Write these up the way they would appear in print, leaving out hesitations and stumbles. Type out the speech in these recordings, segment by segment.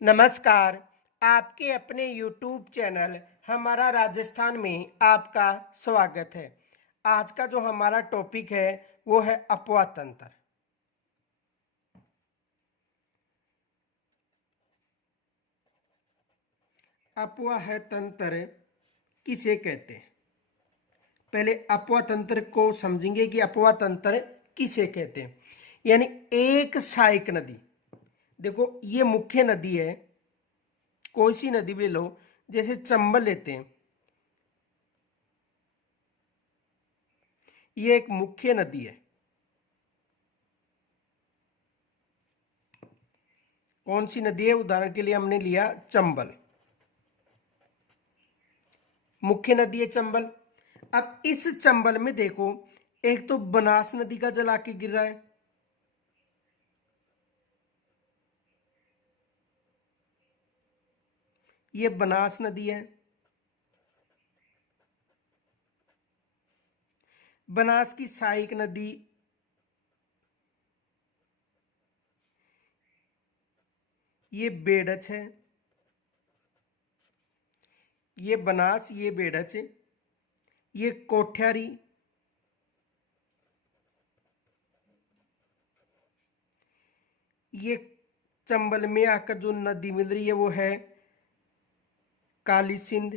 नमस्कार। आपके अपने YouTube चैनल हमारा राजस्थान में आपका स्वागत है। आज का जो हमारा टॉपिक है वो है अफवाह तंत्र। अफवाह तंत्र किसे कहते हैं? पहले अफवाह तंत्र को समझेंगे कि अफवाह तंत्र किसे कहते हैं। यानी एक सहायक नदी, देखो ये मुख्य नदी है, कोई सी नदी भी लो, जैसे चंबल लेते हैं, ये एक मुख्य नदी है। कौन सी नदी है? उदाहरण के लिए हमने लिया चंबल, मुख्य नदी है चंबल। अब इस चंबल में देखो, एक तो बनास नदी का जल आके गिर रहा है, ये बनास नदी है। बनास की सहायक नदी ये बेड़च है, ये बनास, ये बेड़च, ये कोठ्यारी, ये चंबल में आकर जो नदी मिल रही है वो है काली सिंध,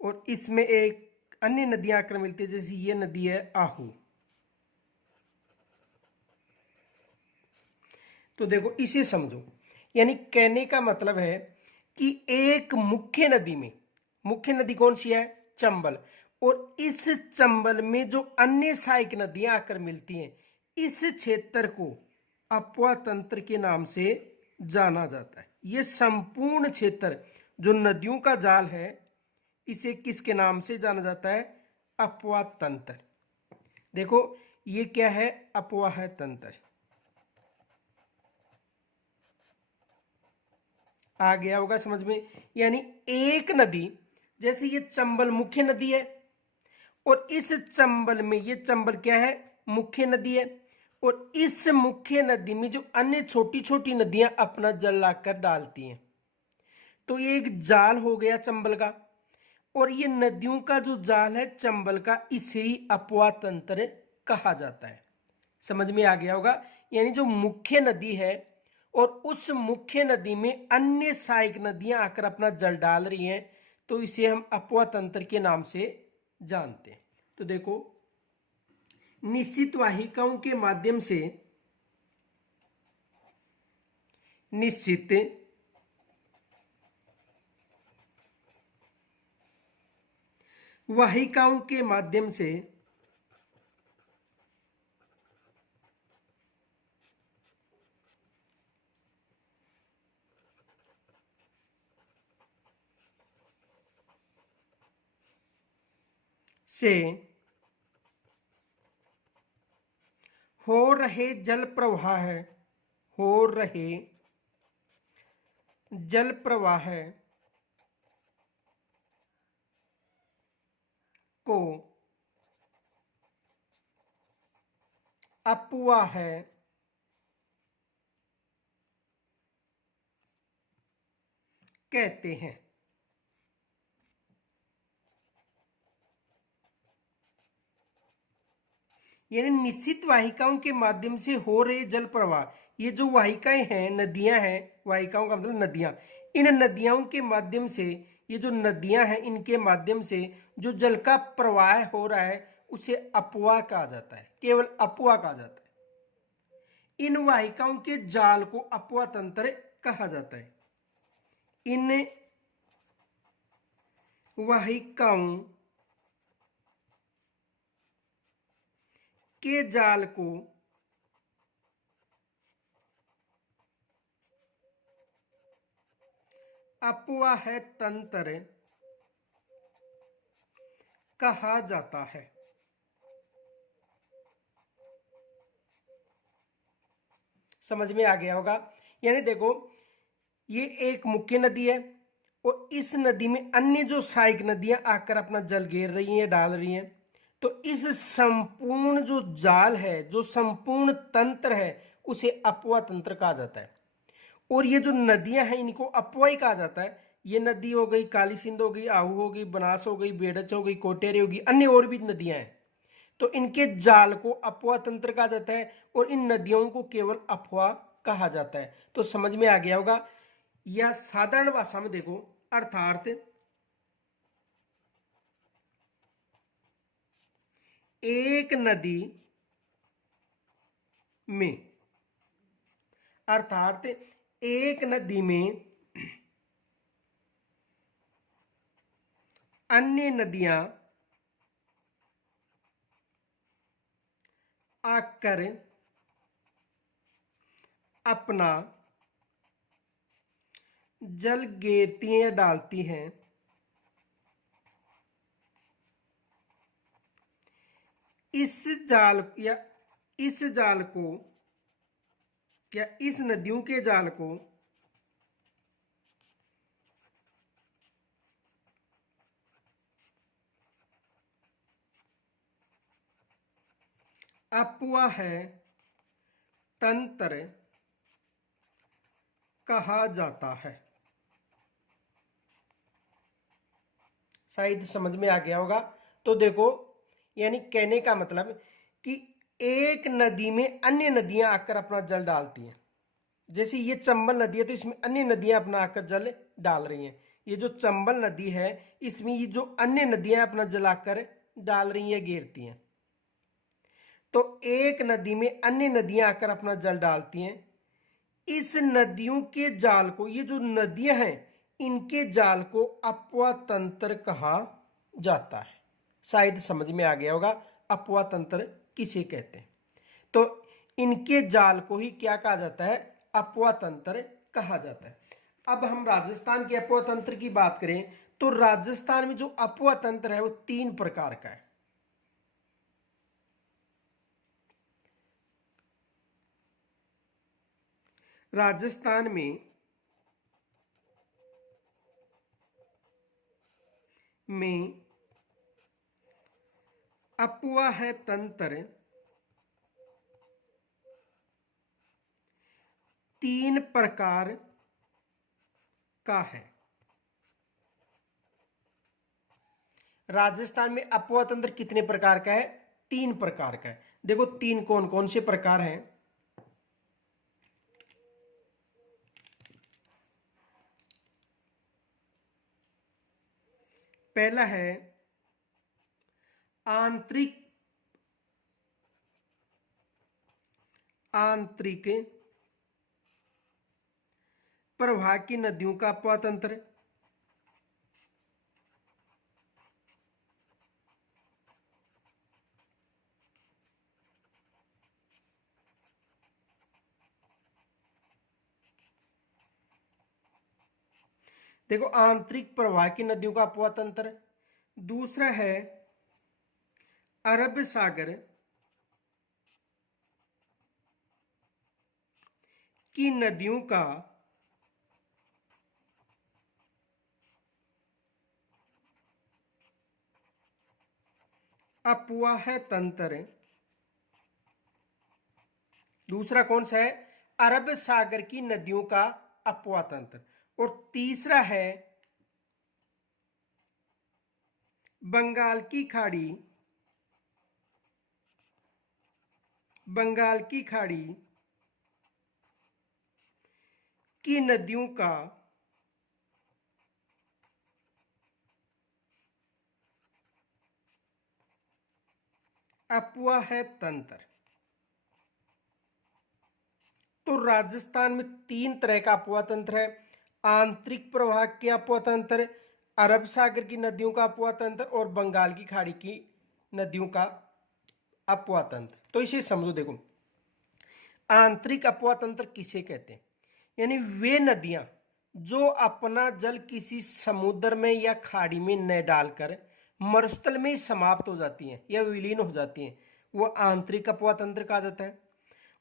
और इसमें एक अन्य नदियां आकर मिलती है, जैसे ये नदी है आहू। तो देखो इसे समझो, यानी कहने का मतलब है कि एक मुख्य नदी में, मुख्य नदी कौन सी है? चंबल, और इस चंबल में जो अन्य सहायक नदियां आकर मिलती हैं, इस क्षेत्र को अफवाह तंत्र के नाम से जाना जाता है। यह संपूर्ण क्षेत्र जो नदियों का जाल है, इसे किसके नाम से जाना जाता है? अफवाह तंत्र। देखो ये क्या है? अफवाह तंत्र। आ गया होगा समझ में? यानी एक नदी, जैसे ये चंबल मुख्य नदी है, और इस चंबल में, ये चंबल क्या है? मुख्य नदी है, और इस मुख्य नदी में जो अन्य छोटी छोटी नदियां अपना जल लाकर डालती हैं, तो ये एक जाल हो गया चंबल का। और ये नदियों का जो जाल है चंबल का, इसे ही अफवाह तंत्र कहा जाता है। समझ में आ गया होगा? यानी जो मुख्य नदी है और उस मुख्य नदी में अन्य सहायक नदियां आकर अपना जल डाल रही हैं, तो इसे हम अफवाह तंत्र के नाम से जानते हैं। तो देखो, निश्चित वाहिकाओं के माध्यम से, निश्चित वाहिकाओं के माध्यम से से हो रहे जल प्रवाह है, हो रहे जल प्रवाह को अफवाह कहते हैं। यानी निश्चित वाहिकाओं के माध्यम से हो रहे जल प्रवाह, ये जो वाहिकाएं हैं, नदियां हैं, वाहिकाओं का मतलब नदियां, इन नदियों के माध्यम से, ये जो नदियां हैं इनके माध्यम से जो जल का प्रवाह हो रहा है, उसे अफवाह कहा जाता है, केवल अफवाह कहा जाता है। इन वाहिकाओं के जाल को अफवाह तंत्र कहा जाता है। इन वाहिकाओं के जाल को अफवाह तंत्र कहा जाता है। समझ में आ गया होगा? यानी देखो, ये एक मुख्य नदी है, और इस नदी में अन्य जो सहायक नदियां आकर अपना जल घेर रही हैं, डाल रही हैं, तो इस संपूर्ण जो जाल है, जो संपूर्ण तंत्र है, उसे अपवा तंत्र कहा जाता है। और ये जो नदियां हैं इनको अपवा ही कहा जाता है। ये नदी हो गई काली सिंध, हो गई आहू, हो गई बनास, हो गई बेड़च, हो गई कोटेरी, होगी अन्य और भी नदियां हैं, तो इनके जाल को अपवा तंत्र कहा जाता है और इन नदियों को केवल अपवा कहा जाता है। तो समझ में आ गया होगा। या साधारण भाषा में देखो, अर्थात एक नदी में, अर्थात एक नदी में अन्य नदियां आकर अपना जल घेरती हैं या डालती हैं, इस जाल या इस जाल को या इस नदियों के जाल को अपवाह तंत्र कहा जाता है। शायद समझ में आ गया होगा। तो देखो, यानी कहने का मतलब कि एक नदी में अन्य नदियां आकर अपना जल डालती हैं। जैसे ये चंबल नदी है तो इसमें अन्य नदियां अपना आकर जल डाल रही हैं। ये जो चंबल नदी है इसमें ये जो अन्य नदियां अपना जल आकर डाल रही हैं, घेरती हैं। तो एक नदी में अन्य नदियां आकर अपना जल डालती हैं। इस नदियों के जाल को, ये जो नदियां हैं इनके जाल को अपवा तंत्र कहा जाता है। शायद समझ में आ गया होगा अपवा तंत्र किसे कहते हैं। तो इनके जाल को ही क्या कहा जाता है, अपवा तंत्र कहा जाता है। अब हम राजस्थान के अपवा तंत्र की बात करें तो राजस्थान में जो अपवा तंत्र है वो 3 प्रकार का है। राजस्थान में अपवाह तंत्र 3 प्रकार का है। राजस्थान में अपवाह तंत्र कितने प्रकार का है, 3 प्रकार का है। देखो 3 कौन कौन से प्रकार हैं। पहला है आंतरिक प्रवाह की नदियों का अपवाह तंत्र। देखो आंतरिक प्रवाह की नदियों का अपवाह तंत्र। दूसरा है अरब सागर की नदियों का अपवाह तंत्र। दूसरा कौन सा है, अरब सागर की नदियों का अपवाह तंत्र। और तीसरा है बंगाल की खाड़ी की नदियों का अपवाह तंत्र। तो राजस्थान में 3 तरह का अपवाह तंत्र है। आंतरिक प्रवाह के अपवाह तंत्र, अरब सागर की नदियों का अपवाह तंत्र और बंगाल की खाड़ी की नदियों का अपवाह तंत्र। तो इसे समझो। देखो आंतरिक अपवाह तंत्र किसे कहते हैं, यानी वे नदियां जो अपना जल किसी समुद्र में या खाड़ी में न डालकर मरुस्थल में समाप्त हो जाती हैं या विलीन हो जाती हैं, वो आंतरिक अपवाह तंत्र कहा जाता है।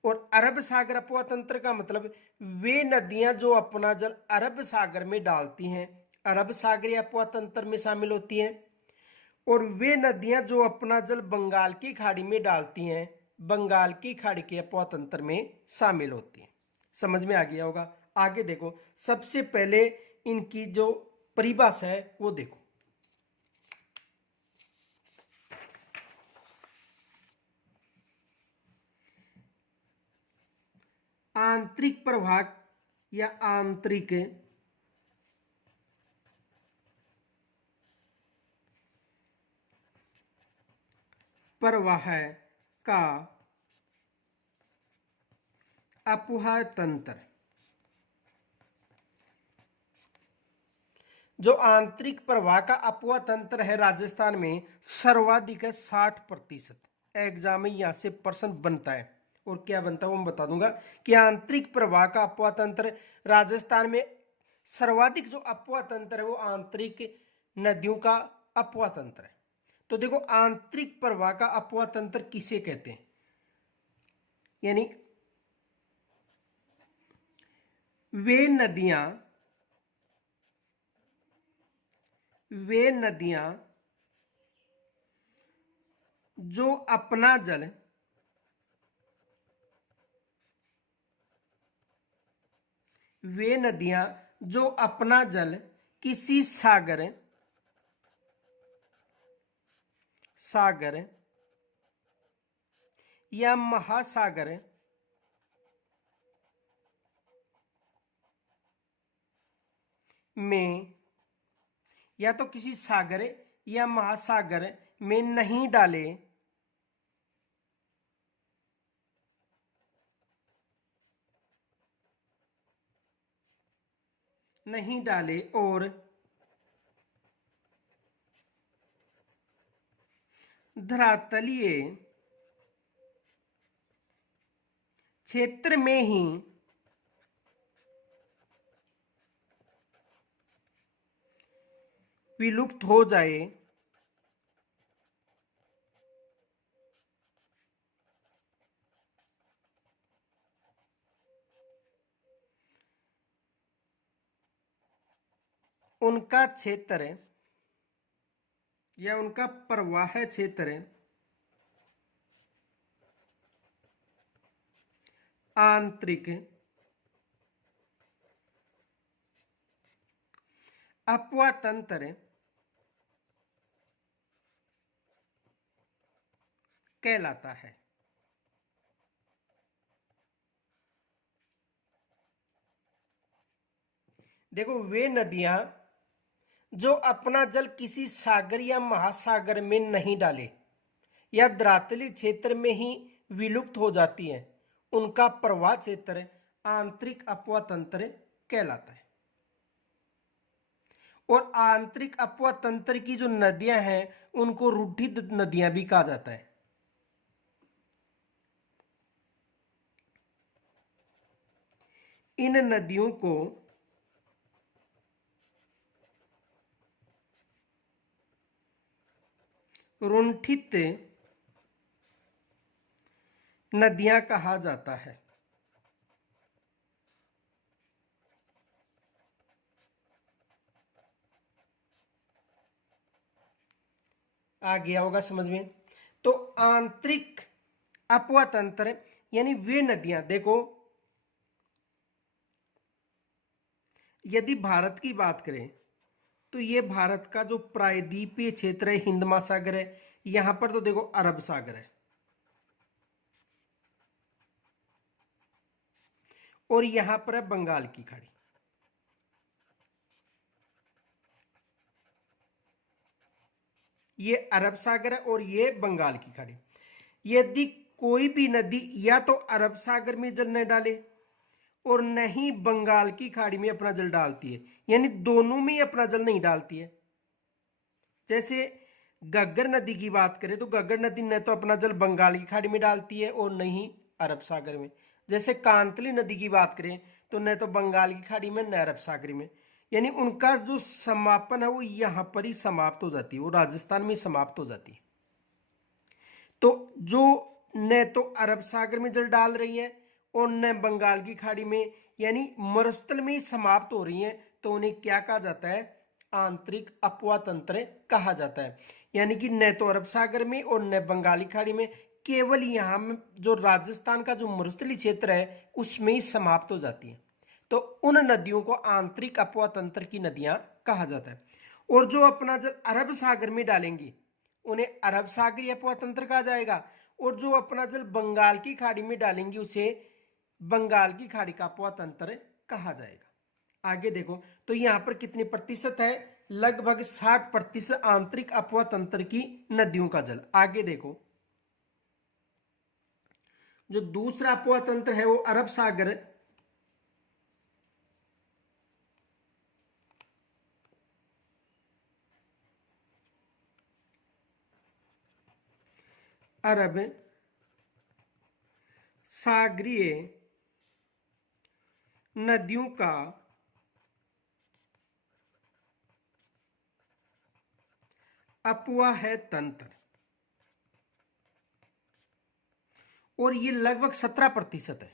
और अरब सागर अपवाह तंत्र का मतलब वे नदियां जो अपना जल अरब सागर में डालती हैं, अरब सागरीय अपवाह तंत्र में शामिल होती हैं। और वे नदियां जो अपना जल बंगाल की खाड़ी में डालती हैं, बंगाल की खाड़ी के अपवा तंत्र में शामिल होती हैं। समझ में आ गया होगा। आगे देखो, सबसे पहले इनकी जो परिभाषा है वो देखो। आंतरिक प्रवाह या आंतरिक प्रवाह का अपवाह तंत्र। जो आंतरिक प्रवाह का अपवाह तंत्र है राजस्थान में सर्वाधिक है 60%। एग्जाम में यहां से प्रश्न बनता है, और क्या बनता है वो मैं बता दूंगा कि आंतरिक प्रवाह का अपवाह तंत्र राजस्थान में सर्वाधिक जो अपवाह तंत्र है वो आंतरिक नदियों का अपवाह तंत्र है। तो देखो, आंतरिक प्रवाह का अपवाह तंत्र किसे कहते हैं, यानी वे नदियां जो अपना जल किसी सागर या महासागर में, या तो किसी सागर या महासागर में नहीं डाले और धरातलीय क्षेत्र में ही विलुप्त हो जाए, उनका क्षेत्र या उनका प्रवाह क्षेत्र आंतरिक अपवाह तंत्र कहलाता है। देखो, वे नदियां जो अपना जल किसी सागर या महासागर में नहीं डाले या धरातलीय क्षेत्र में ही विलुप्त हो जाती हैं, उनका प्रवाह क्षेत्र आंतरिक अपवाह तंत्र कहलाता है। और आंतरिक अपवाह तंत्र की जो नदियां हैं उनको रूढ़ित नदियां भी कहा जाता है। इन नदियों को रुंठित नदियां कहा जाता है। आ गया होगा समझ में। तो आंतरिक अपवाह तंत्र यानी वे नदियां, देखो यदि भारत की बात करें तो ये भारत का जो प्रायद्वीपीय क्षेत्र है, हिंद महासागर है, यहां पर तो देखो अरब सागर है, और यहां पर है बंगाल की खाड़ी। ये अरब सागर है और ये बंगाल की खाड़ी। यदि कोई भी नदी या तो अरब सागर में जल न डाले और न ही बंगाल की खाड़ी में अपना जल डालती है, यानी दोनों में अपना जल नहीं डालती है। जैसे घग्गर नदी की बात करें तो घग्गर नदी न तो अपना जल बंगाल की खाड़ी में डालती है और न ही अरब सागर में। जैसे कांतली नदी की बात करें तो न तो बंगाल की खाड़ी में न अरब सागर में, यानी उनका जो समापन है वो यहां पर ही समाप्त हो जाती है, वो राजस्थान में समाप्त हो जाती है। तो जो न तो अरब सागर में जल डाल रही है और न बंगाल की खाड़ी में, यानी मरुस्थल में ही समाप्त हो रही है, तो उन्हें क्या कहा जाता है, आंतरिक अपवाह तंत्र कहा जाता है। यानी कि न तो अरब सागर में और न बंगाली खाड़ी में, केवल यहाँ में जो राजस्थान का जो मरुस्थलीय क्षेत्र है उसमें ही समाप्त हो जाती है। तो उन नदियों को आंतरिक अपवा तंत्र की नदियां कहा जाता है। और जो अपना जल अरब सागर में डालेंगी उन्हें अरब सागरीय अपवा तंत्र कहा जाएगा, और जो अपना जल बंगाल की खाड़ी में डालेंगी उसे बंगाल की खाड़ी का अपवा तंत्र कहा जाएगा। आगे देखो तो यहां पर कितने प्रतिशत है, लगभग 60% आंतरिक अपवा तंत्र की नदियों का जल। आगे देखो जो दूसरा अपवा तंत्र है वो अरब सागर, अरब सागरीय नदियों का अपवा है तंत्र, और ये लगभग 17% है।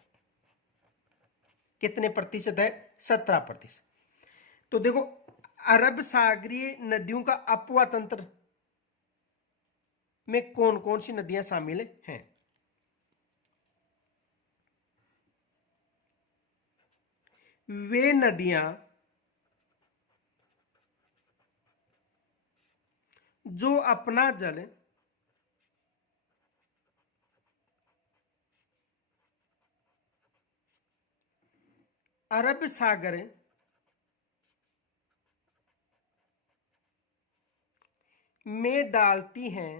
कितने प्रतिशत है, 17%। तो देखो अरब सागरीय नदियों का अपवा तंत्र में कौन कौन सी नदियां शामिल हैं। वे नदियां जो अपना जल अरब सागर में डालती हैं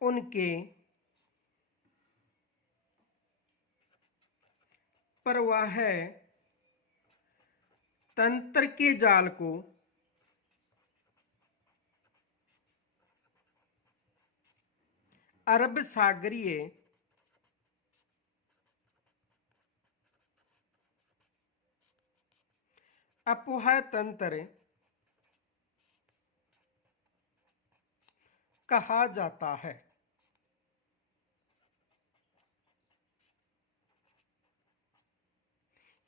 उनके प्रवाह तंत्र के जाल को अरब सागरीय अपवाह तंत्र कहा जाता है।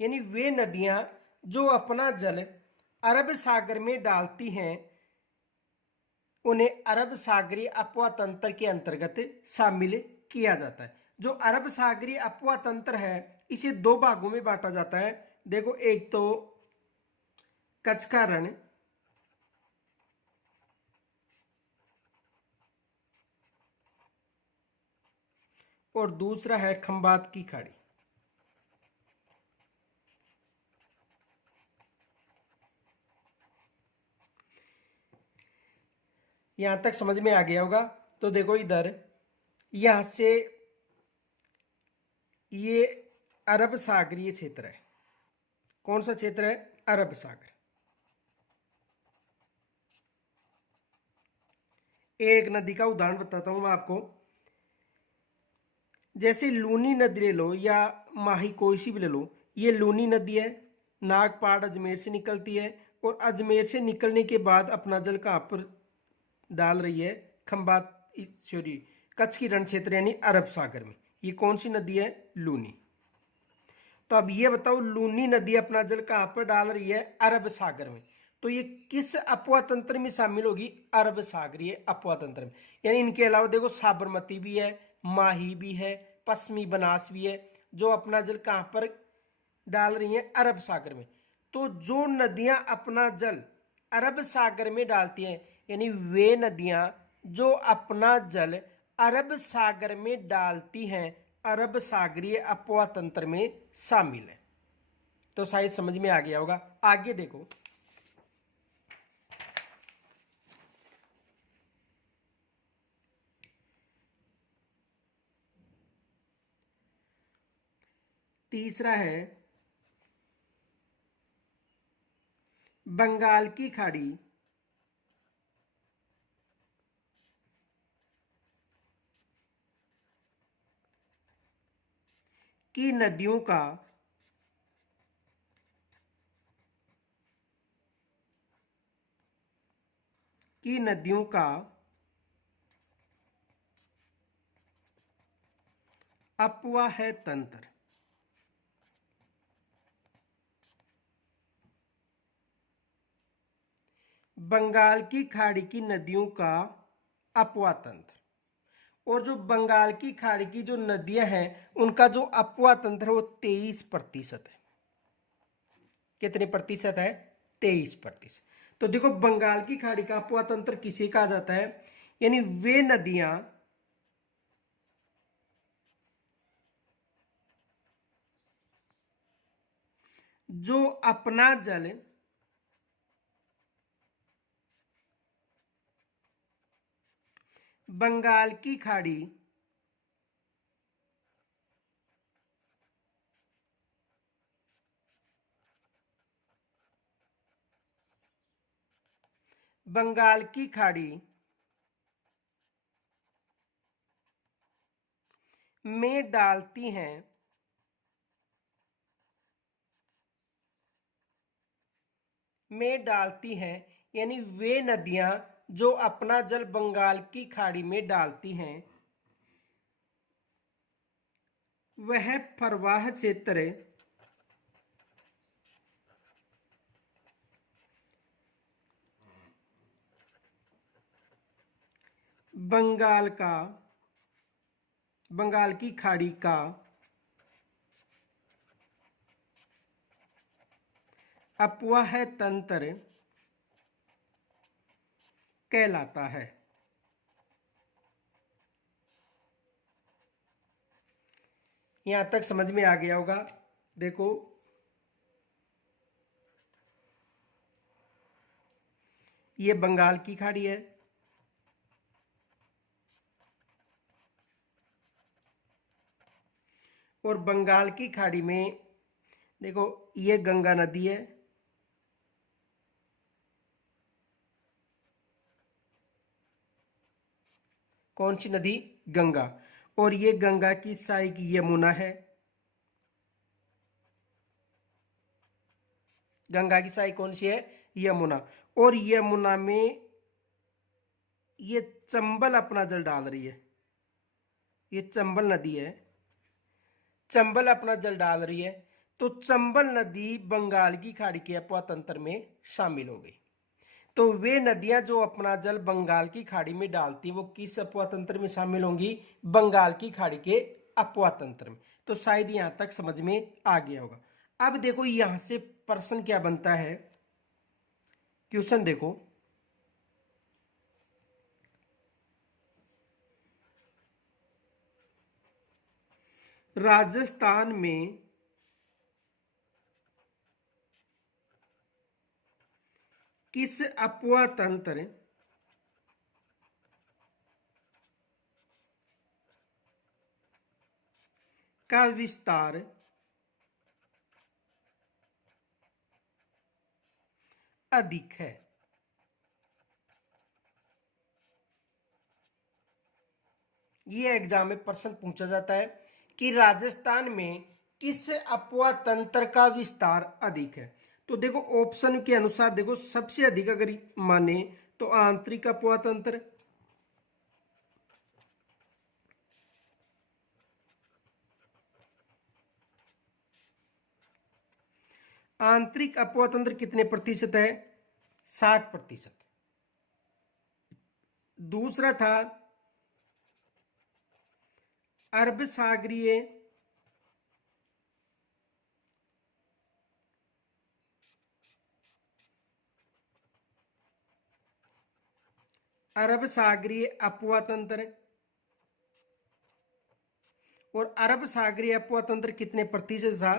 यानी वे नदियां जो अपना जल अरब सागर में डालती हैं उन्हें अरब सागरीय अपवा तंत्र के अंतर्गत शामिल किया जाता है। जो अरब सागरीय अपवा तंत्र है इसे दो भागों में बांटा जाता है। देखो एक तो कच्छ का रण, और दूसरा है खंबात की खाड़ी। यहां तक समझ में आ गया होगा। तो देखो इधर यहां से ये अरब सागरीय क्षेत्र है। कौन सा क्षेत्र है, अरब सागर। एक नदी का उदाहरण बताता हूं मैं आपको। जैसे लूनी नदी ले लो या माही कोसी भी ले लो, ये लूनी नदी है, नागपाड़ अजमेर से निकलती है, और अजमेर से निकलने के बाद अपना जल कहाँ पर डाल रही है, खंबात सॉरी कच्छ की रण क्षेत्र यानी अरब सागर में। ये कौन सी नदी है, लूनी। तो अब ये बताओ लूनी नदी अपना जल कहाँ पर डाल रही है, अरब सागर में। तो ये किस अपवा तंत्र में शामिल होगी, अरब सागरीय अपवा तंत्र में। यानी इनके अलावा देखो साबरमती भी है, माही भी है, पश्चिमी बनास भी है, जो अपना जल कहाँ पर डाल रही है, अरब सागर में। तो जो नदियां अपना जल अरब सागर में डालती हैं, यानी वे नदियां जो अपना जल अरब सागर में डालती हैं अरब सागरीय अपवा तंत्र में शामिल है। तो शायद समझ में आ गया होगा। आगे देखो तीसरा है बंगाल की खाड़ी की नदियों का अपवाह तंत्र। बंगाल की खाड़ी की नदियों का अपवा तंत्र। और जो बंगाल की खाड़ी की जो नदियां हैं उनका जो अपवा तंत्र है वो 23% है। कितने प्रतिशत है? 23%। तो देखो बंगाल की खाड़ी का अपवा तंत्र किसे कहा जाता है? यानी वे नदियां जो अपना जल बंगाल की खाड़ी बंगाल की खाड़ी में डालती हैं, यानी वे नदियां जो अपना जल बंगाल की खाड़ी में डालती हैं वह प्रवाह क्षेत्र बंगाल का बंगाल की खाड़ी का अपवाह तंत्र कहलाता है। यहां तक समझ में आ गया होगा। देखो ये बंगाल की खाड़ी है, और बंगाल की खाड़ी में देखो ये गंगा नदी है, कौन सी नदी? गंगा। और ये गंगा की सहायक यमुना है, गंगा की सहायक कौन सी है? यमुना। और यमुना में ये चंबल अपना जल डाल रही है, ये चंबल नदी है, चंबल अपना जल डाल रही है। तो चंबल नदी बंगाल की खाड़ी के अपवा तंत्र में शामिल हो गई। तो वे नदियां जो अपना जल बंगाल की खाड़ी में डालती हैं वो किस अपवा तंत्र में शामिल होंगी? बंगाल की खाड़ी के अपवा तंत्र में। तो शायद यहां तक समझ में आ गया होगा। अब देखो यहां से प्रश्न क्या बनता है, क्वेश्चन देखो, राजस्थान में किस अपवा तंत्र का विस्तार अधिक है? ये एग्जाम में प्रश्न पूछा जाता है कि राजस्थान में किस अपवा तंत्र का विस्तार अधिक है। तो देखो ऑप्शन के अनुसार देखो सबसे अधिक अगर माने तो आंतरिक अपवा तंत्र, आंतरिक अपवा तंत्र कितने प्रतिशत है? 60%। दूसरा था अरब सागरीय अरब सागरीय अपवा तंत्र। और अरब सागरीय अपवा तंत्र कितने प्रतिशत था?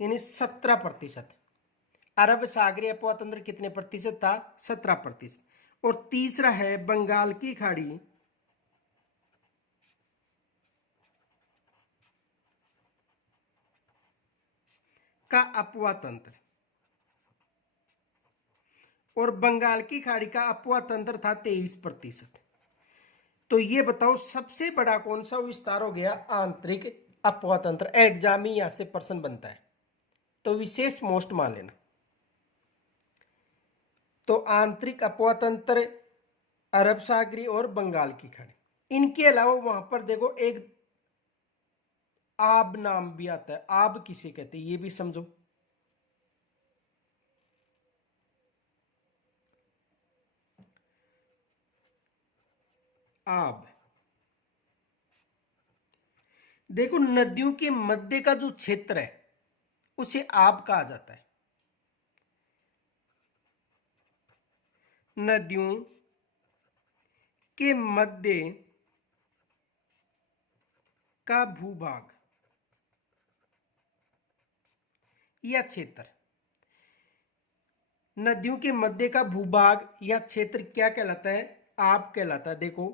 यानी 17%। अरब सागरीय अपवा तंत्र कितने प्रतिशत था? 17%। और तीसरा है बंगाल की खाड़ी का अपवा तंत्र। और बंगाल की खाड़ी का अपवा तंत्र था 23%। तो ये बताओ सबसे बड़ा कौन सा विस्तार हो गया? आंतरिक अपवा तंत्र। एग्जाम में यहां से प्रश्न बनता है, तो विशेष मोस्ट मान लेना। तो आंतरिक अपवा तंत्र, अरब सागरी और बंगाल की खाड़ी। इनके अलावा वहां पर देखो एक आब नाम भी आता है। आब किसे कहते हैं ये भी समझो। आब। देखो नदियों के मध्य का जो क्षेत्र है उसे आब कहा जाता है। नदियों के मध्य का भूभाग या क्षेत्र, नदियों के मध्य का भूभाग या क्षेत्र क्या कहलाता है? आब कहलाता है। देखो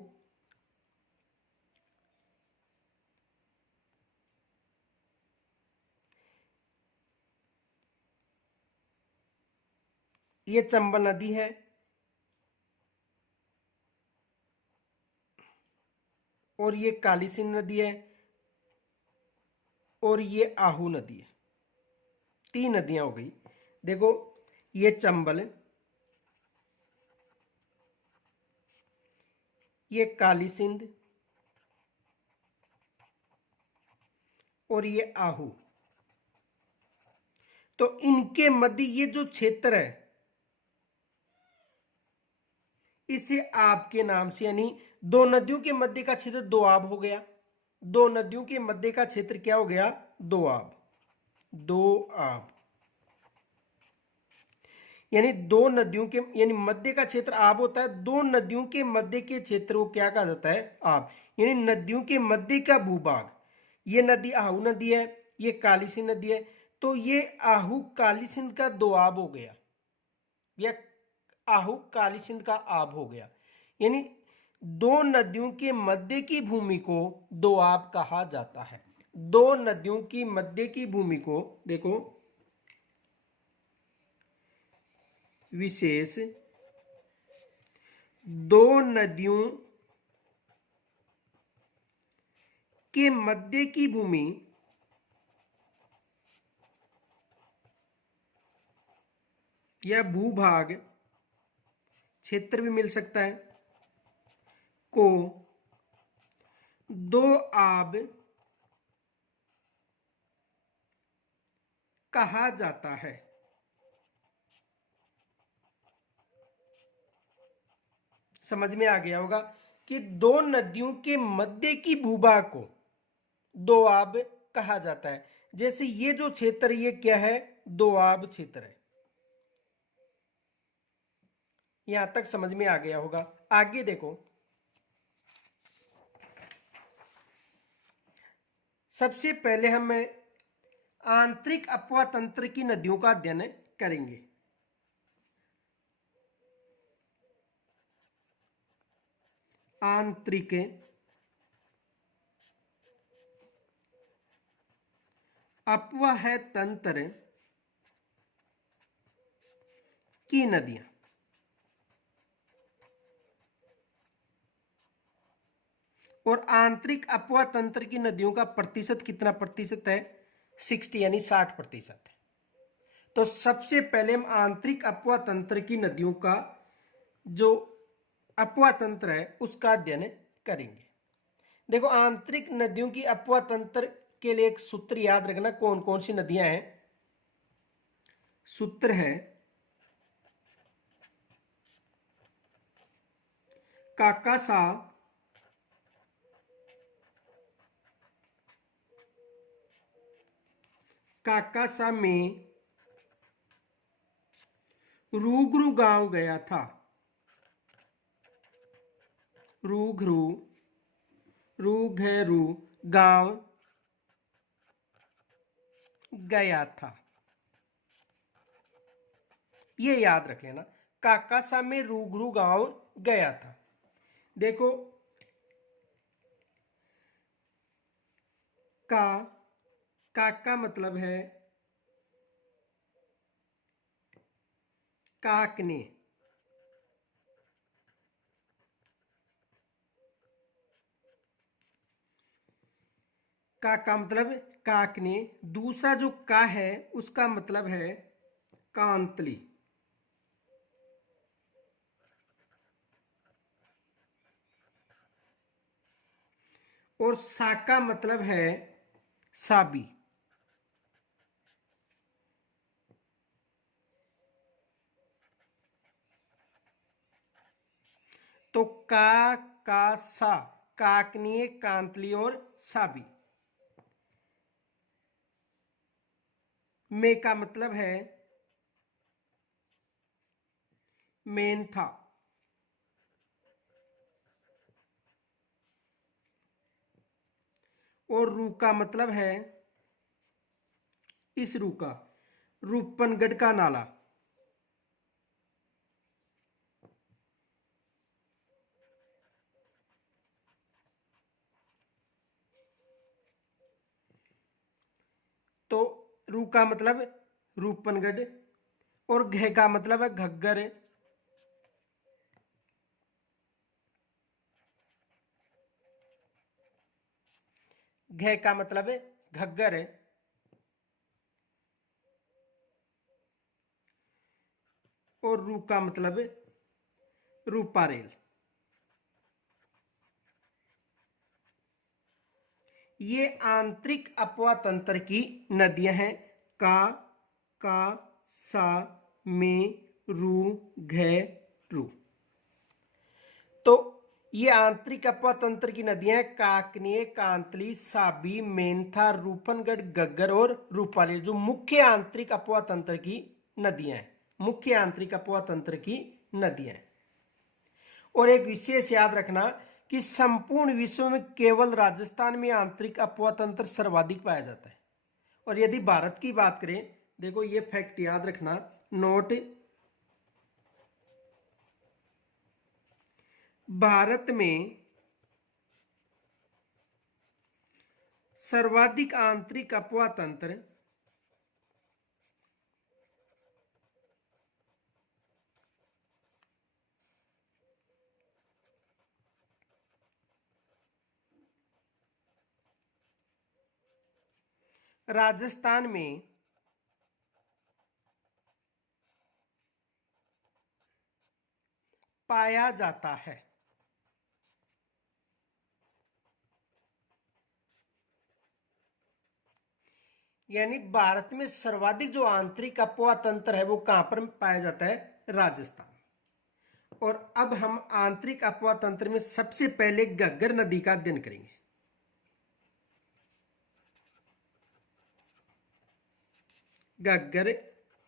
ये चंबल नदी है और ये काली सिंध नदी है और ये आहू नदी है। 3 नदियां हो गई। देखो ये चंबल, ये काली सिंध और ये आहू। तो इनके मध्य ये जो क्षेत्र है इसे आब के नाम से, यानी दो नदियों के मध्य का क्षेत्र दो आब हो गया। दो नदियों के मध्य का क्षेत्र क्या हो गया? दो आब। दो आब यानी दो नदियों के, यानी मध्य का क्षेत्र आब होता है। दो नदियों के मध्य के क्षेत्र को क्या कहा जाता है? आब। यानी नदियों के मध्य का भूभाग, ये नदी आहू नदी है, ये काली सिंध नदी है, तो ये आहू काली सिंध का दो आब हो गया या आहू काली सिंध का आब हो गया। यानी दो नदियों के मध्य की भूमि को दोआब कहा जाता है। दो नदियों की मध्य की भूमि को, देखो विशेष दो नदियों के मध्य की भूमि या भूभाग, क्षेत्र भी मिल सकता है, को दो आब कहा जाता है। समझ में आ गया होगा कि दो नदियों के मध्य की भूभाग को दोआब कहा जाता है। जैसे ये जो क्षेत्र, ये क्या है? दोआब क्षेत्र है। यहां तक समझ में आ गया होगा। आगे देखो, सबसे पहले हम आंतरिक अपवा तंत्र की नदियों का अध्ययन करेंगे। आंतरिक अपवह तंत्र की नदियां। और आंतरिक अपवा तंत्र की नदियों का प्रतिशत कितना प्रतिशत है? 60 यानी 60%। तो सबसे पहले हम आंतरिक अपवा तंत्र की नदियों का जो अपवा तंत्र है उसका अध्ययन करेंगे। देखो आंतरिक नदियों की अपवा तंत्र के लिए एक सूत्र याद रखना। कौन कौन सी नदियां हैं? सूत्र है काकासा, काकासा में रूगरू गांव गया था। रूघरू, रूघरू गांव गया था। ये याद रख लेना, काकासा में रूघरू गांव गया था। देखो का मतलब है काकने। का मतलब काकने। दूसरा जो का है उसका मतलब है कांतली। और सा का मतलब है साबी। तो का का, सा, काकनीय, कांतली और साबी। में का मतलब है मेंथा। और रू का मतलब है इस रू का, रूपनगढ़ का नाला। तो रू का मतलब रूपनगढ़ और घ का मतलब है घग्गर। घ का मतलब है घग्गर और रू का मतलब रूपारेल। ये आंतरिक अपवा तंत्र की नदियां हैं। का, सा, में, रू, घ, रू। तो ये आंतरिक अपवा तंत्र की नदियां हैं काकनीय, कांतली, साबी, मेंथा, रूपनगढ़, गग्गर और रूपारेल, जो मुख्य आंतरिक अपवा तंत्र की नदियां हैं। मुख्य आंतरिक अपवा तंत्र की नदियां हैं। और एक विशेष याद रखना कि संपूर्ण विश्व में केवल राजस्थान में आंतरिक अपवा तंत्र सर्वाधिक पाया जाता है। और यदि भारत की बात करें, देखो ये फैक्ट याद रखना, नोट, भारत में सर्वाधिक आंतरिक अपवा तंत्र राजस्थान में पाया जाता है। यानी भारत में सर्वाधिक जो आंतरिक अपवा तंत्र है वो कहां पर पाया जाता है? राजस्थान। और अब हम आंतरिक अपवा तंत्र में सबसे पहले घग्गर नदी का अध्ययन करेंगे। घग्गर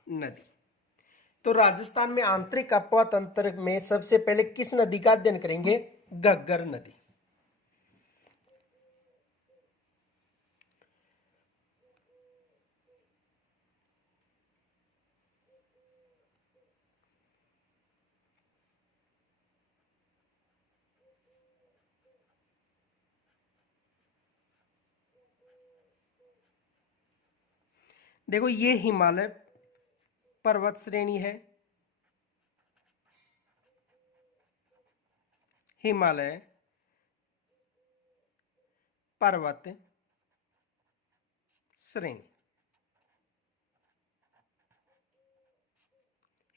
नदी। तो राजस्थान में आंतरिक अपवा तंत्र में सबसे पहले किस नदी का अध्ययन करेंगे? घग्गर नदी। देखो ये हिमालय पर्वत श्रेणी है, हिमालय पर्वत श्रेणी,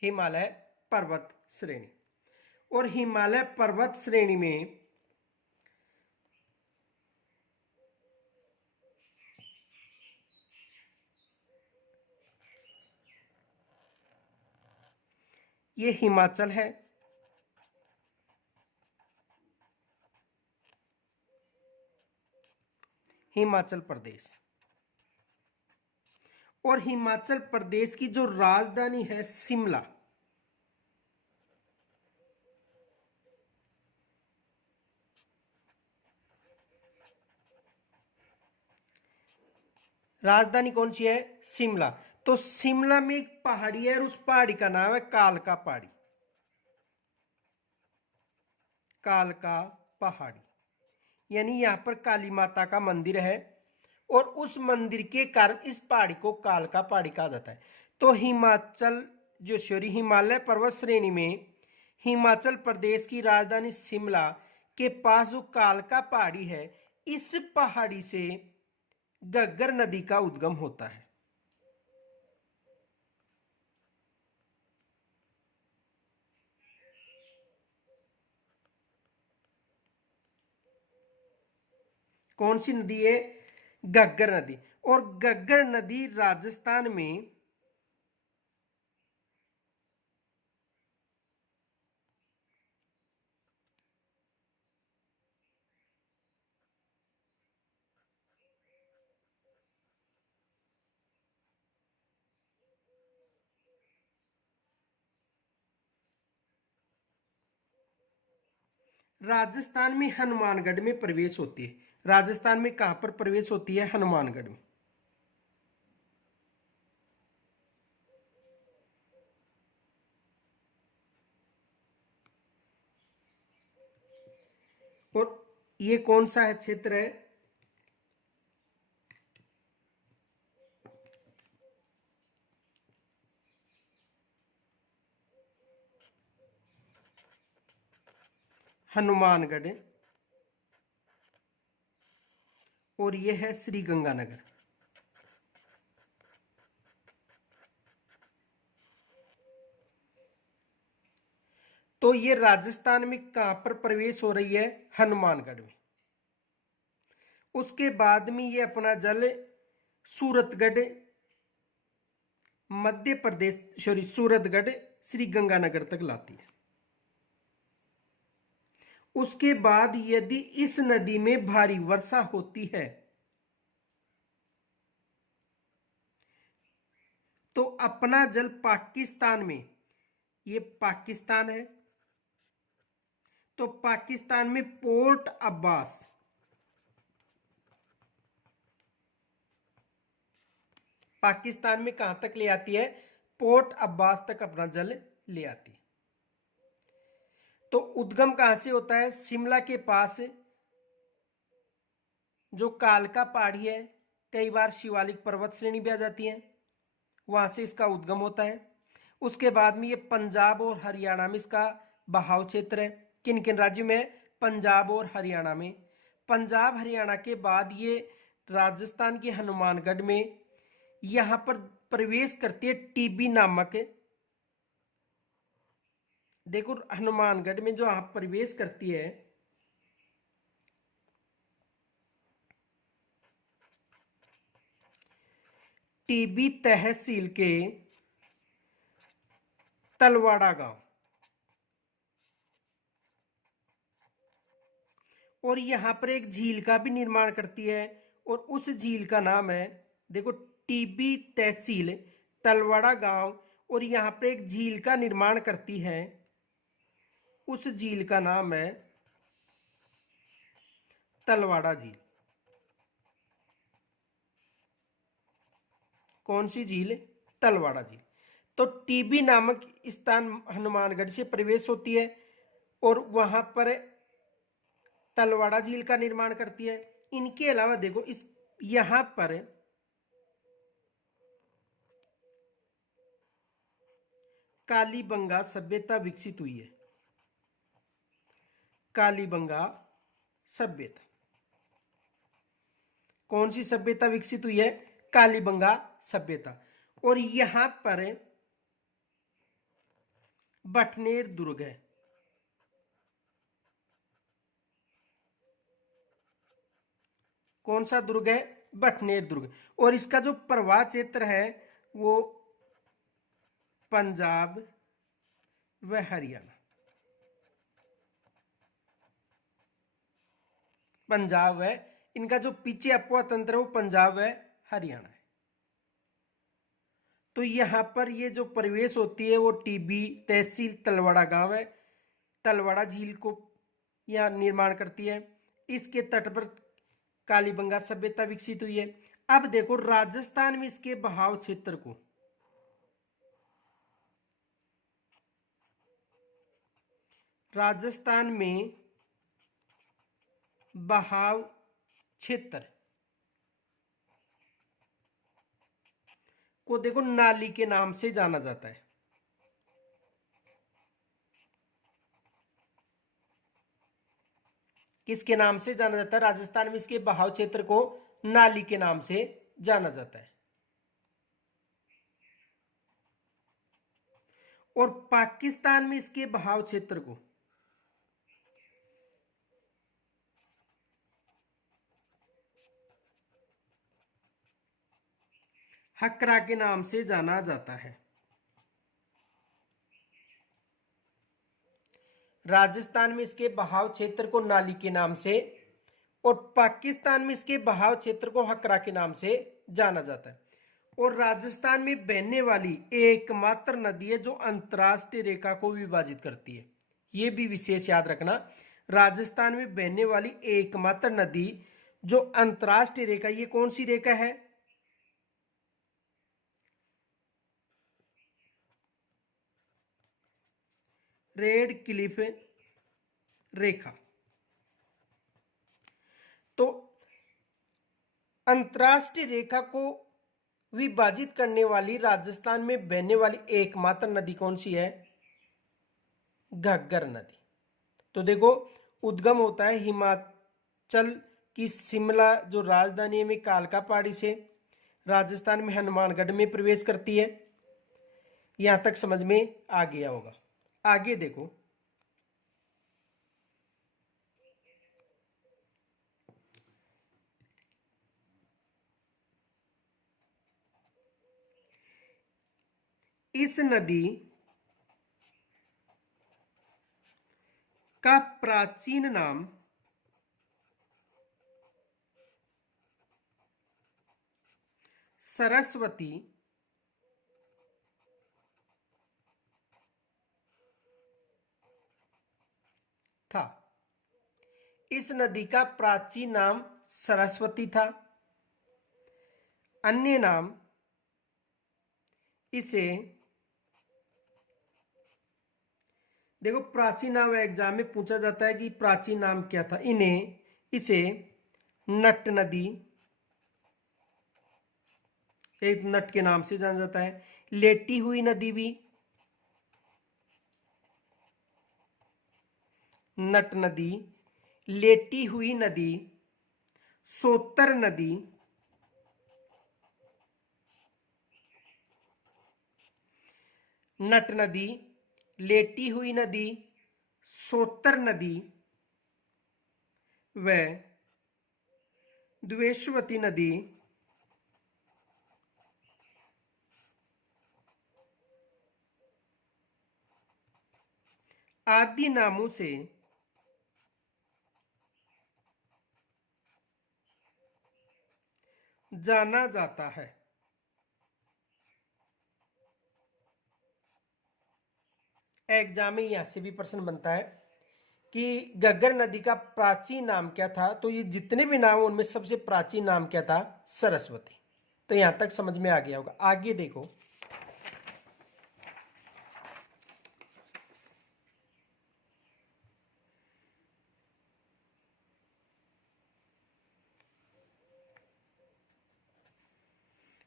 हिमालय पर्वत श्रेणी। और हिमालय पर्वत श्रेणी में ये हिमाचल है, हिमाचल प्रदेश। और हिमाचल प्रदेश की जो राजधानी है शिमला, राजधानी कौन सी है? शिमला। तो शिमला में एक पहाड़ी है और उस पहाड़ी का नाम है कालका पहाड़ी। कालका पहाड़ी, यानी यहां पर काली माता का मंदिर है और उस मंदिर के कारण इस पहाड़ी को कालका पहाड़ी कहा जाता है। तो हिमाचल जो सॉरी हिमालय पर्वत श्रेणी में हिमाचल प्रदेश की राजधानी शिमला के पास जो कालका पहाड़ी है, इस पहाड़ी से घग्गर नदी का उद्गम होता है। कौन सी नदी है? घग्गर नदी। और घग्गर नदी राजस्थान में राजस्थान में हनुमानगढ़ में प्रवेश होती है। राजस्थान में कहां पर प्रवेश होती है? हनुमानगढ़ में। और ये कौन सा है क्षेत्र है? हनुमानगढ़। और ये है श्री गंगानगर। तो ये राजस्थान में कहां पर प्रवेश हो रही है? हनुमानगढ़ में। उसके बाद में ये अपना जल सूरतगढ़, मध्य प्रदेश, सॉरी सूरतगढ़, श्री गंगानगर तक लाती है। उसके बाद यदि इस नदी में भारी वर्षा होती है तो अपना जल पाकिस्तान में, ये पाकिस्तान है, तो पाकिस्तान में पोर्ट अब्बास, पाकिस्तान में कहां तक ले आती है? पोर्ट अब्बास तक अपना जल ले आती है। तो उद्गम कहां से होता है? शिमला के पास जो कालका पहाड़ी है, कई बार शिवालिक पर्वत श्रेणी भी आ जाती है, वहां से इसका उद्गम होता है। उसके बाद में ये पंजाब और हरियाणा में इसका बहाव क्षेत्र है। किन किन राज्यों में? पंजाब और हरियाणा में। पंजाब हरियाणा के बाद ये राजस्थान के हनुमानगढ़ में यहां पर प्रवेश करती है टीबी नामक, देखो हनुमानगढ़ में जो यहां प्रवेश करती है, टीबी तहसील के तलवाड़ा गांव, और यहां पर एक झील का भी निर्माण करती है, और उस झील का नाम है, देखो टीबी तहसील तलवाड़ा गांव, और यहां पर एक झील का निर्माण करती है, उस झील का नाम है तलवाड़ा झील। कौन सी झील? तलवाड़ा झील। तो टीबी नामक स्थान हनुमानगढ़ से प्रवेश होती है और वहां पर तलवाड़ा झील का निर्माण करती है। इनके अलावा देखो इस यहां पर कालीबंगा सभ्यता विकसित हुई है। कालीबंगा सभ्यता, कौन सी सभ्यता विकसित हुई है? कालीबंगा सभ्यता। और यहां पर बटनेर दुर्ग है। कौन सा दुर्ग है? बटनेर दुर्ग। और इसका जो प्रवाह क्षेत्र है वो पंजाब व हरियाणा, पंजाब है, इनका जो पीछे अपवा तंत्र है वो पंजाब है, हरियाणा है। तो यहां पर ये जो प्रवेश होती है वो टीबी तहसील तलवाड़ा गांव है, तलवाड़ा झील को यह निर्माण करती है। इसके तट पर कालीबंगा सभ्यता विकसित हुई है। अब देखो राजस्थान में इसके बहाव क्षेत्र को, राजस्थान में बहाव क्षेत्र को देखो नाली के नाम से जाना जाता है। किसके नाम से जाना जाता है? राजस्थान में इसके बहाव क्षेत्र को नाली के नाम से जाना जाता है। और पाकिस्तान में इसके बहाव क्षेत्र को हकरा के नाम से जाना जाता है। राजस्थान में इसके बहाव क्षेत्र को नाली के नाम से, और पाकिस्तान में इसके बहाव क्षेत्र को हकरा के नाम से जाना जाता है। और राजस्थान में बहने वाली एकमात्र नदी है जो अंतरराष्ट्रीय रेखा को विभाजित करती है। यह भी विशेष याद रखना, राजस्थान में बहने वाली एकमात्र नदी जो अंतरराष्ट्रीय रेखा, ये कौन सी रेखा है? रेड क्लिफ रेखा। तो अंतरराष्ट्रीय रेखा को विभाजित करने वाली राजस्थान में बहने वाली एकमात्र नदी कौन सी है? घग्गर नदी। तो देखो, उद्गम होता है हिमाचल की शिमला जो राजधानी है में कालका पहाड़ी से, राजस्थान में हनुमानगढ़ में प्रवेश करती है। यहां तक समझ में आ गया होगा। आगे देखो, इस नदी का प्राचीन नाम सरस्वती था। इस नदी का प्राचीन नाम सरस्वती था। अन्य नाम इसे, देखो प्राचीन नाम एग्जाम में पूछा जाता है कि प्राचीन नाम क्या था। इसे नट नदी, एक नट के नाम से जाना जाता है। लेटी हुई नदी भी नट नदी, लेटी हुई नदी, सोतर नदी, नट नदी, लेटी हुई नदी, सोतर नदी व द्वेषवती नदी आदि नामों से जाना जाता है। एग्जाम में यहां से भी प्रश्न बनता है कि घग्गर नदी का प्राचीन नाम क्या था। तो ये जितने भी नाम उनमें सबसे प्राचीन नाम क्या था? सरस्वती। तो यहां तक समझ में आ गया होगा। आगे देखो,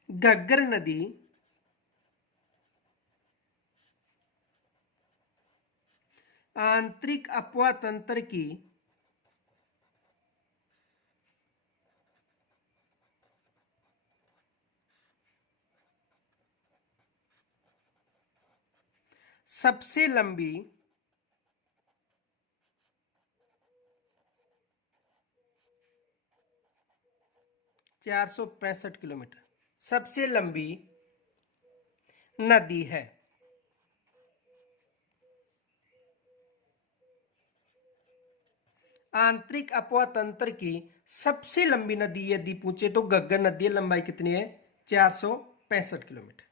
घग्गर नदी आंतरिक अपवा तंत्र की सबसे लंबी 465 किलोमीटर सबसे लंबी नदी है। आंतरिक अपवा तंत्र की सबसे लंबी नदी यदि पूछे तो घग्गर नदी लंबाई कितनी है? 465 किलोमीटर।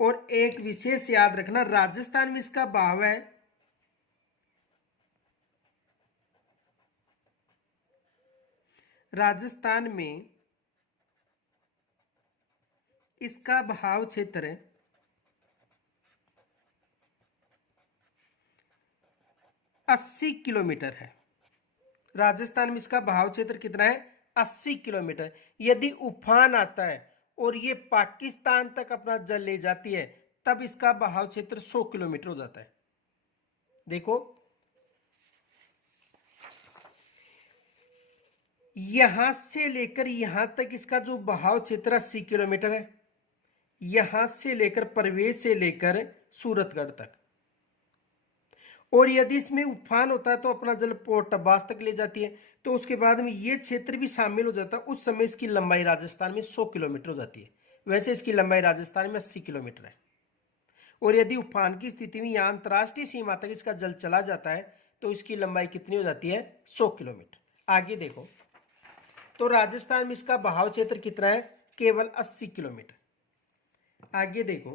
और एक विशेष याद रखना, राजस्थान में इसका बहाव है राजस्थान में इसका बहाव क्षेत्र 80 किलोमीटर है। राजस्थान में इसका बहाव क्षेत्र कितना है? 80 किलोमीटर। यदि उफान आता है और ये पाकिस्तान तक अपना जल ले जाती है तब इसका बहाव क्षेत्र 100 किलोमीटर हो जाता है। देखो, यहां से लेकर यहां तक इसका जो बहाव क्षेत्र 80 किलोमीटर है, यहां से लेकर प्रवेश से लेकर सूरतगढ़ तक। और यदि इसमें उफान होता है तो अपना जल पोर्ट अब्बास तक ले जाती है, तो उसके बाद में ये क्षेत्र भी शामिल हो जाता है। उस समय इसकी लंबाई राजस्थान में 100 किलोमीटर हो जाती है। वैसे इसकी लंबाई राजस्थान में 80 किलोमीटर है। और यदि उफान की स्थिति में यहां अंतरराष्ट्रीय सीमा तक इसका जल चला जाता है तो इसकी लंबाई कितनी हो जाती है? 100 किलोमीटर। आगे देखो, तो राजस्थान में इसका बहाव क्षेत्र कितना है? केवल 80 किलोमीटर। आगे देखो,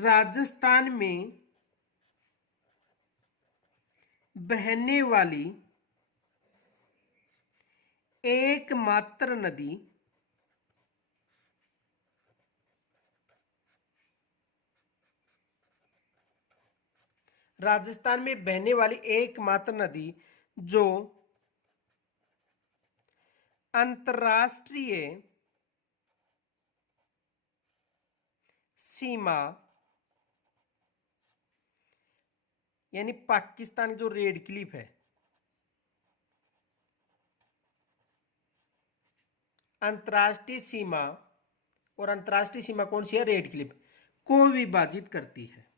राजस्थान में बहने वाली एकमात्र नदी राजस्थान में बहने वाली एकमात्र नदी जो अंतर्राष्ट्रीय सीमा यानी पाकिस्तान की जो रेड क्लिफ है, अंतर्राष्ट्रीय सीमा, और अंतर्राष्ट्रीय सीमा कौन सी है? रेड क्लिफ को विभाजित करती है।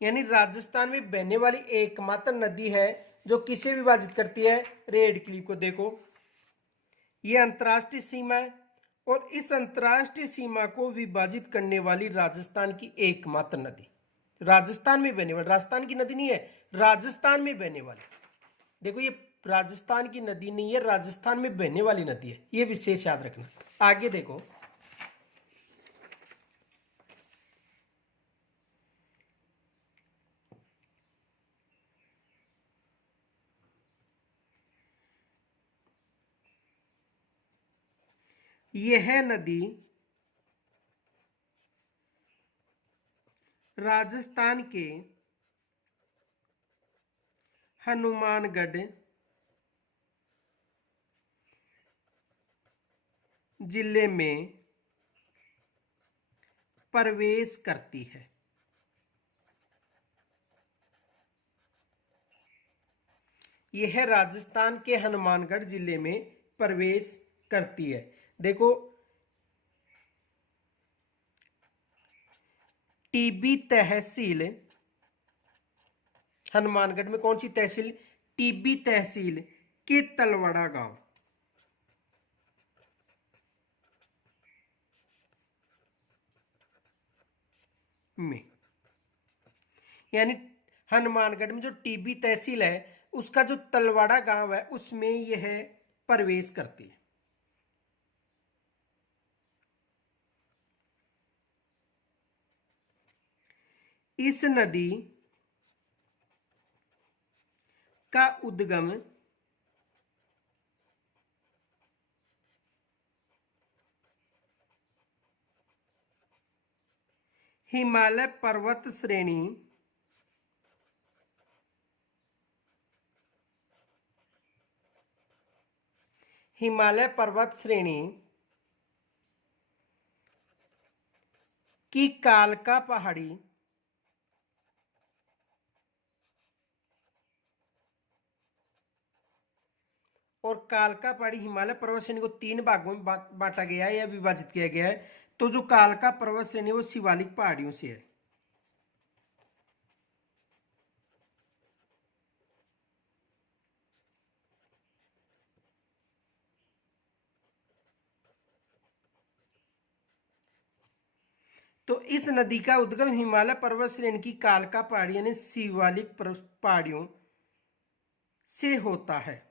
यानी राजस्थान में बहने वाली एकमात्र नदी है जो किसे विभाजित करती है? रेड क्लिफ को। देखो ये अंतर्राष्ट्रीय सीमा है और इस अंतर्राष्ट्रीय सीमा को विभाजित करने वाली राजस्थान की एकमात्र नदी, राजस्थान में बहने वाली, राजस्थान की नदी नहीं है, राजस्थान में बहने वाली। देखो ये राजस्थान की नदी नहीं है, राजस्थान में बहने वाली नदी है, ये विशेष याद रखना। आगे देखो, यह नदी राजस्थान के हनुमानगढ़ जिले में प्रवेश करती है। यह राजस्थान के हनुमानगढ़ जिले में प्रवेश करती है। देखो टीबी तहसील, हनुमानगढ़ में कौन सी तहसील? टीबी तहसील के तलवाड़ा गांव में, यानी हनुमानगढ़ में जो टीबी तहसील है उसका जो तलवाड़ा गांव है उसमें यह प्रवेश करती है। इस नदी का उद्गम हिमालय पर्वत श्रेणी की कालका पहाड़ी और कालका पहाड़ी, हिमालय पर्वत श्रेणी को 3 भागों में बांटा गया है या विभाजित किया गया है। तो जो कालका पर्वत श्रेणी वो शिवालिक पहाड़ियों से है। तो इस नदी का उद्गम हिमालय पर्वत श्रेणी की कालका पहाड़ी यानी शिवालिक पहाड़ियों से होता है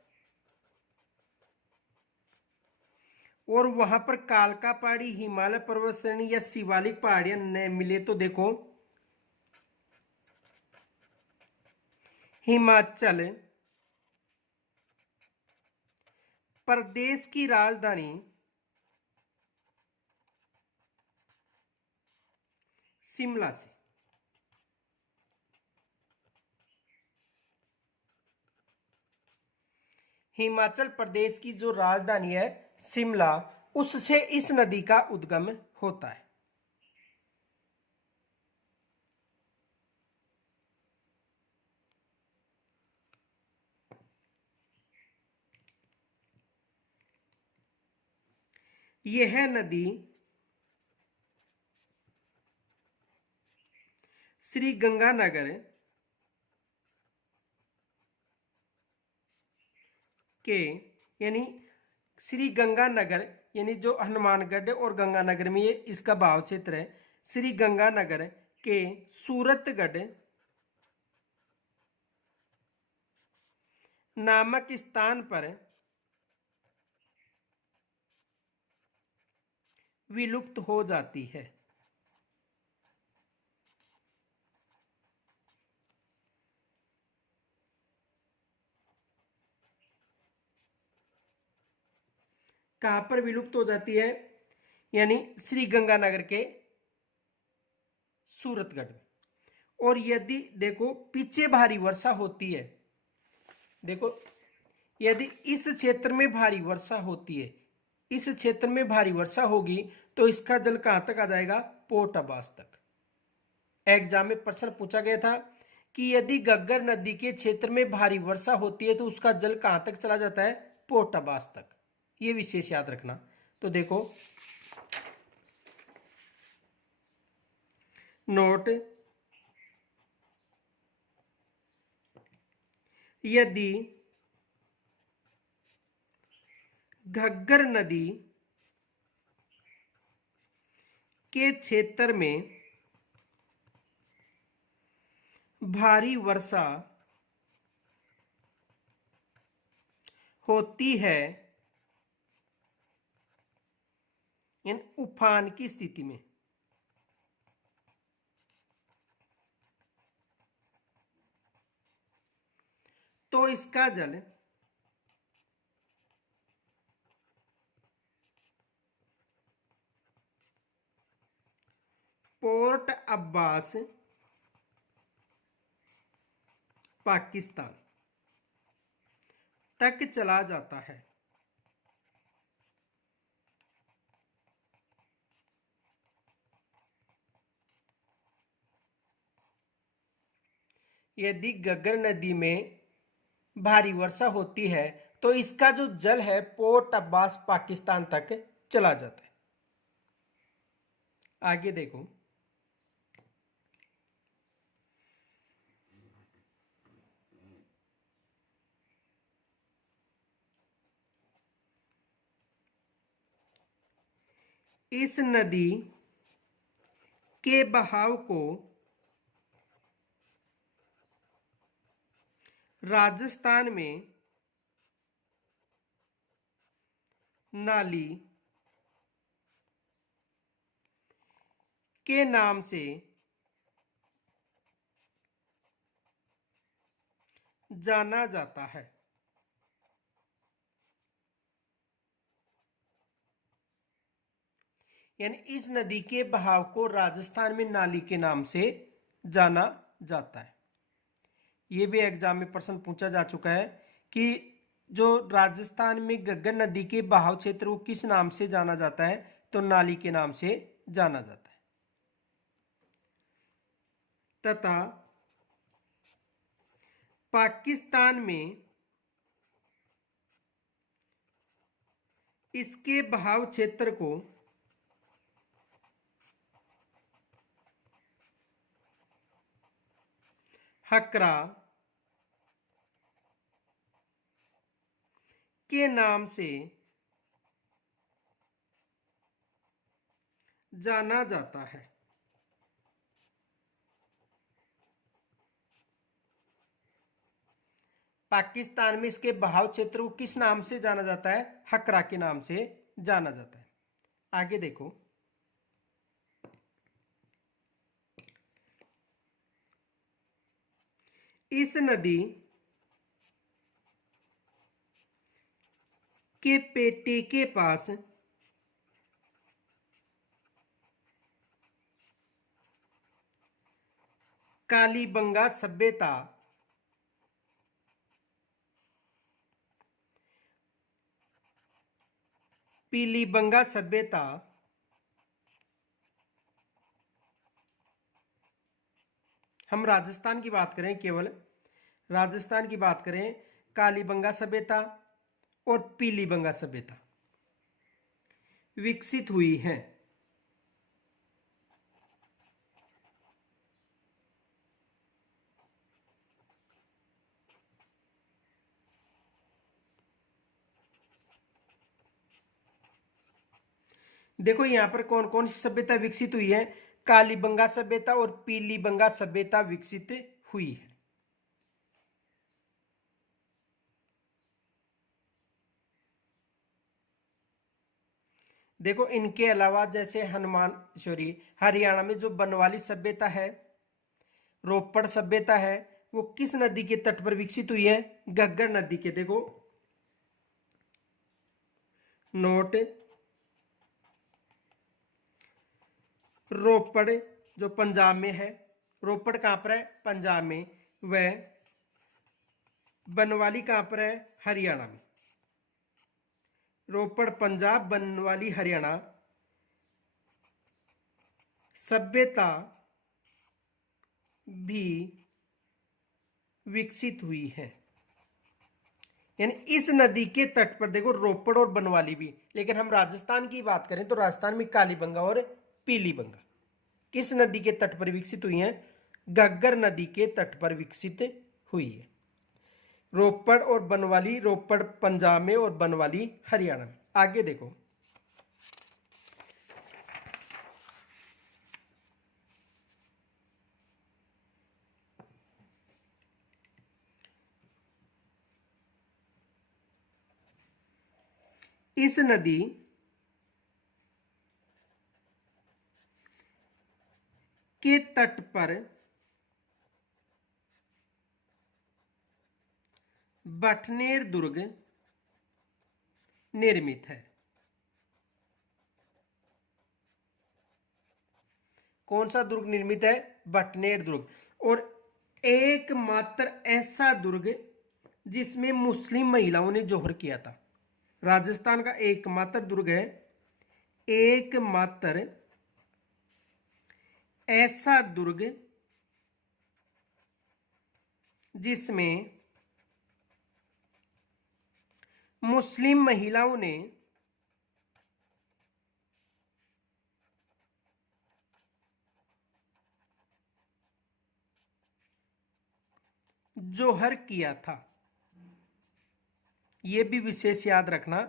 और वहां पर कालका पहाड़ी, हिमालय पर्वत श्रेणी या शिवालिक पहाड़ियां न मिले तो देखो हिमाचल प्रदेश की राजधानी शिमला से हिमाचल प्रदेश की जो राजधानी है शिमला, उससे इस नदी का उद्गम होता है। यह नदी श्री गंगानगर के, यानी श्री गंगानगर यानी जो हनुमानगढ़ और गंगानगर में ये इसका भाव क्षेत्र है, श्री गंगानगर के सूरतगढ़ नामक स्थान पर विलुप्त हो जाती है। कहां पर विलुप्त हो जाती है? यानी श्री गंगानगर के सूरतगढ़ में। और यदि देखो पीछे भारी वर्षा होती है, देखो यदि इस क्षेत्र में भारी वर्षा होती है, इस क्षेत्र में भारी वर्षा होगी तो इसका जल कहां तक आ जाएगा? पोर्ट अब्बास तक। एग्जाम में प्रश्न पूछा गया था कि यदि घग्गर नदी के क्षेत्र में भारी वर्षा होती है तो उसका जल कहां तक चला जाता है? पोर्ट अब्बास तक। ये विशेष याद रखना। तो देखो नोट, यदि घग्गर नदी के क्षेत्र में भारी वर्षा होती है इन उफान की स्थिति में, तो इसका जल पोर्ट अब्बास पाकिस्तान तक चला जाता है। यदि घग्गर नदी में भारी वर्षा होती है तो इसका जो जल है पोर्ट अब्बास पाकिस्तान तक चला जाता है। आगे देखो, इस नदी के बहाव को राजस्थान में नाली के नाम से जाना जाता है। यानी इस नदी के बहाव को राजस्थान में नाली के नाम से जाना जाता है। ये भी एग्जाम में प्रश्न पूछा जा चुका है कि जो राजस्थान में घग्गर नदी के बहाव क्षेत्र को किस नाम से जाना जाता है? तो नाली के नाम से जाना जाता है। तथा पाकिस्तान में इसके बहाव क्षेत्र को हकरा के नाम से जाना जाता है। पाकिस्तान में इसके बहाव क्षेत्र को किस नाम से जाना जाता है? हकरा के नाम से जाना जाता है। आगे देखो, इस नदी के पेटे के पास कालीबंगा सभ्यता पीलीबंगा सभ्यता हम राजस्थान की बात करें, केवल राजस्थान की बात करें, कालीबंगा सभ्यता और पीलीबंगा सभ्यता विकसित हुई हैं। देखो यहां पर कौन कौन सी सभ्यता विकसित हुई है? कालीबंगा सभ्यता और पीलीबंगा सभ्यता विकसित हुई है। देखो इनके अलावा जैसे हरियाणा में जो बनवाली सभ्यता है, रोपड़ सभ्यता है, वो किस नदी के तट पर विकसित हुई है? घग्गर नदी के। देखो नोट, रोपड़ जो पंजाब में है, रोपड़ कहां पर है? पंजाब में। वह बनवाली कहां पर है? हरियाणा में। रोपड़ पंजाब, बनवाली हरियाणा। सभ्यता भी विकसित हुई है, यानी इस नदी के तट पर। देखो रोपड़ और बनवाली भी, लेकिन हम राजस्थान की बात करें तो राजस्थान में कालीबंगा और पीलीबंगा किस नदी के तट पर विकसित हुई है? घग्गर नदी के तट पर विकसित हुई है। रोपड़ और बनवाली, रोपड़ पंजाब में और बनवाली हरियाणा में। आगे देखो, इस नदी के तट पर बटनेर दुर्ग निर्मित है। कौन सा दुर्ग निर्मित है? बटनेर दुर्ग। और एकमात्र ऐसा दुर्ग जिसमें मुस्लिम महिलाओं ने जौहर किया था। राजस्थान का एकमात्र दुर्ग है, एकमात्र ऐसा दुर्ग जिसमें मुस्लिम महिलाओं ने जौहर किया था। यह भी विशेष याद रखना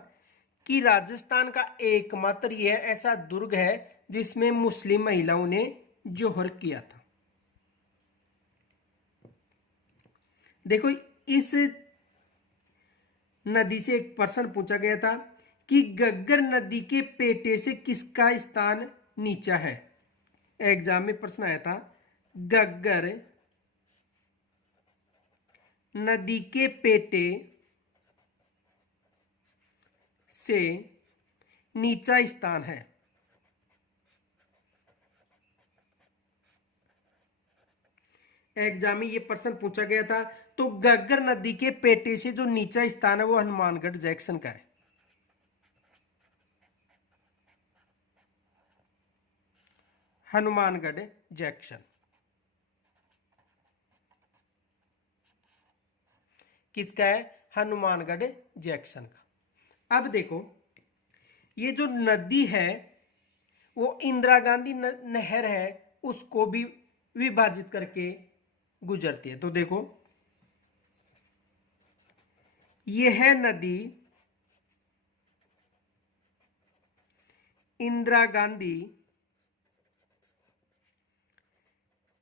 कि राजस्थान का एकमात्र यह ऐसा दुर्ग है जिसमें मुस्लिम महिलाओं ने जौहर किया था। देखो इस नदी से एक प्रश्न पूछा गया था कि घग्गर नदी के पेटे से किसका स्थान नीचा है? एग्जाम में प्रश्न आया था, घग्गर नदी के पेटे से नीचा स्थान है। एग्जाम में ये प्रश्न पूछा गया था। तो घग्गर नदी के पेटे से जो नीचा स्थान है वो हनुमानगढ़ जंक्शन का है। हनुमानगढ़ जंक्शन किसका है? हनुमानगढ़ जंक्शन का। अब देखो ये जो नदी है वो इंदिरा गांधी नहर है, उसको भी विभाजित करके गुजरती है। तो देखो यह नदी इंदिरा गांधी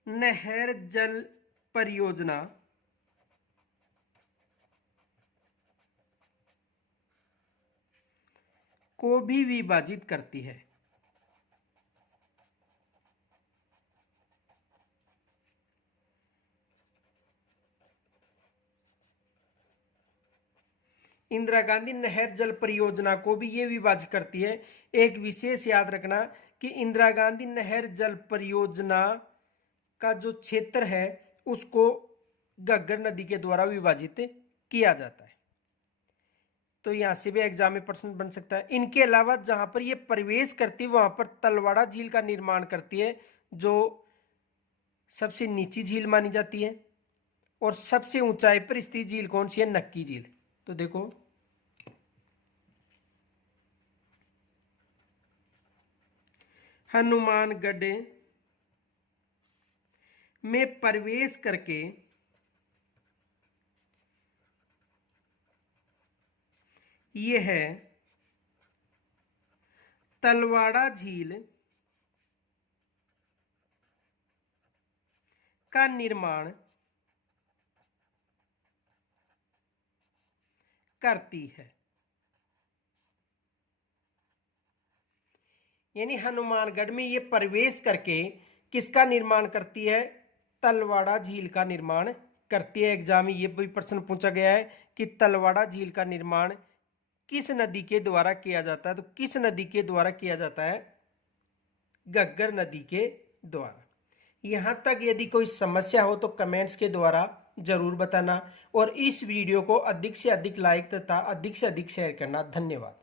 नहर जल परियोजना को भी विभाजित करती है। इंदिरा गांधी नहर जल परियोजना को भी ये विभाजित करती है। एक विशेष याद रखना कि इंदिरा गांधी नहर जल परियोजना का जो क्षेत्र है उसको घग्गर नदी के द्वारा विभाजित किया जाता है। तो यहां से भी एग्जाम में प्रश्न बन सकता है। इनके अलावा जहां पर ये प्रवेश करती है वहां पर तलवाड़ा झील का निर्माण करती है, जो सबसे नीची झील मानी जाती है। और सबसे ऊंचाई पर स्थित झील कौन सी है? नक्की झील। तो देखो हनुमानगढ़ में प्रवेश करके यह तलवाड़ा झील का निर्माण करती है। यानी हनुमानगढ़ में ये प्रवेश करके किसका निर्माण करती है, तलवाड़ा झील का निर्माण करती है। एग्जाम में ये भी प्रश्न पूछा गया है कि तलवाड़ा झील का निर्माण किस नदी के द्वारा किया जाता है, तो किस नदी के द्वारा किया जाता है, घग्गर नदी के द्वारा। यहाँ तक यदि कोई समस्या हो तो कमेंट्स के द्वारा जरूर बताना और इस वीडियो को अधिक से अधिक लाइक तथा अधिक से अधिक शेयर करना। धन्यवाद।